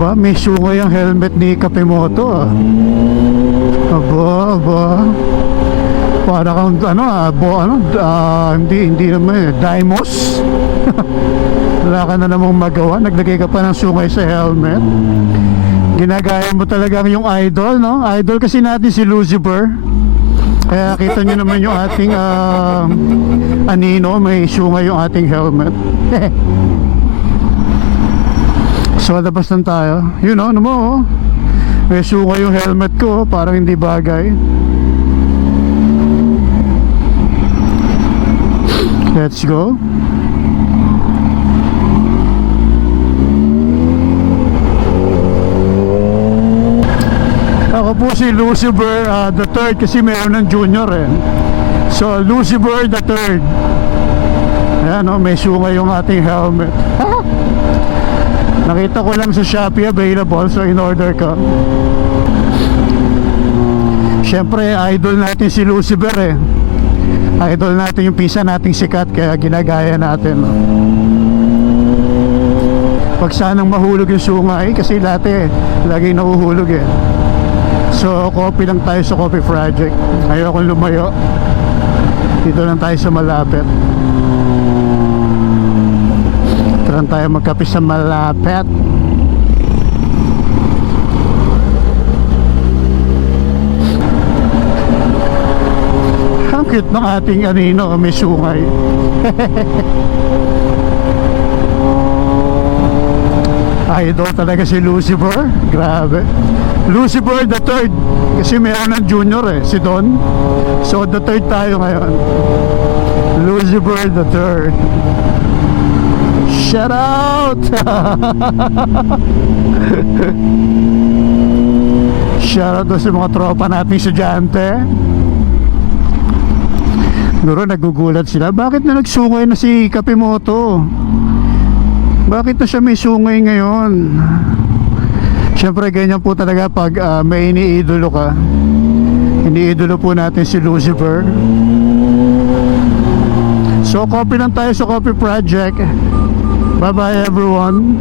Ba, may sungay ang helmet ni Kapimoto ah. Aba. Para kang hindi naman Dimos. Wala ka na namang magawa, naglagay ka pa ng sungay sa helmet. Ginagaya mo talaga yung idol, no? Idol kasi natin si Lucifer. Kaya kita nyo naman yung ating anino, may sungay yung ating helmet. So labas lang tayo. Yun o, ano mo oh. May sungay yung helmet ko, parang hindi bagay. Let's go. Ako po si Lucifer the third, kasi meron ng junior eh. So Lucifer the third. Ayan o, may sungay yung ating helmet. Nakita ko lang sa Shopee available, so in order ko. Siyempre idol natin si Lucifer eh. Idol natin yung pisa nating sikat, kaya ginagaya natin. Pag sanang mahulog yung sungay, kasi dati laging nahuhulog eh. So copy lang tayo sa copy project. Ayokong lumayo. Dito lang tayo sa malapit. Dito lang tayo magkape sa malapit. Ang cute ng ating anino, may sungay. Idol talaga si Lucifer. Grabe. Lucifer the third, kasi meron ng junior eh, si Don. So the third tayo ngayon. Lucifer the third. Shout out. Shout out sa mga tropa nating estudyante. Siguro nagugulat sila, bakit na nagsungay na si Kapimoto? Bakit na siya may sungay ngayon? Siyempre ganyan po talaga pag may iniidolo ka. Iniidolo po natin si Lucifer. So copy lang tayo sa copy project. Bye bye everyone.